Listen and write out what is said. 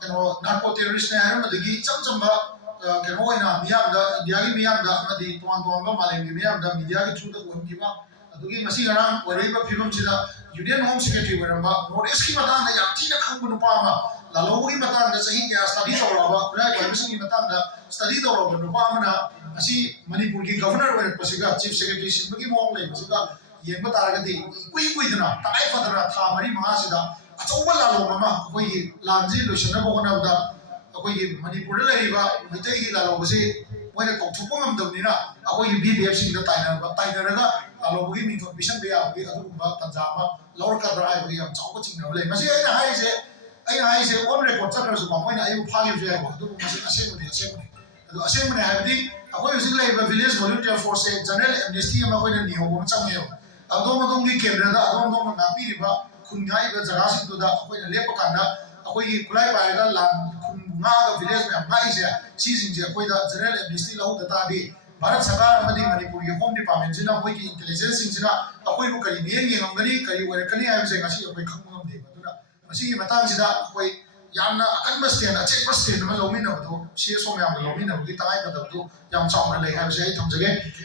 kano narco terrorist ne haram adagi cham chamba kano oina miyamda India gi miyamda amadi tuan ba malem gi miyamda media gi through da won gi ba adugi masi garam oreba phibam sida Union Home Secretary waramba North East ki matang da yam thina khangbu nupa ma lalo gi matang da sahi ya study tawraba kula commission gi matang da study tawraba nupa amana asi Manipur gi governor wa pasiga chief secretary sinbagi mong lei pasiga yengba taragadi kui dana tai fadana tha mari manga sida achauba lalo mama koi lanji loisana bogona da koi Manipur la riba mitai gi lalo base moina kokthupong amdamnina akoi BBF sing da tainaraga lalo gi mi vision be ya gi adumba tanjama laur ka dra ai gi am chauba chingna le masi ai haise on record chakra ba moina ayu phali je ba adu masi assemble habdi akoi using la village volunteer force general amnesty ma koi ni ho bom changyo adom gi kendra da adom na pi riba khungai ga jaga sing da akoi na lepa kanda akoi kulai ba ga lan khunga ga village me mai se si sing je akoi da general amnesty lahu da ta bi Bharat Sarkar amadi Manipur gi home department jina koi ki intelligence sing jina akoi bu kari ne ngi ngani kari ware kani ai se ngasi akoi khangam de baduna masi gi matang sida akoi yamna akanba stand check stand ma lomi na do si so me am lomi na gi tai ba da do yam chong na le ha se tham jage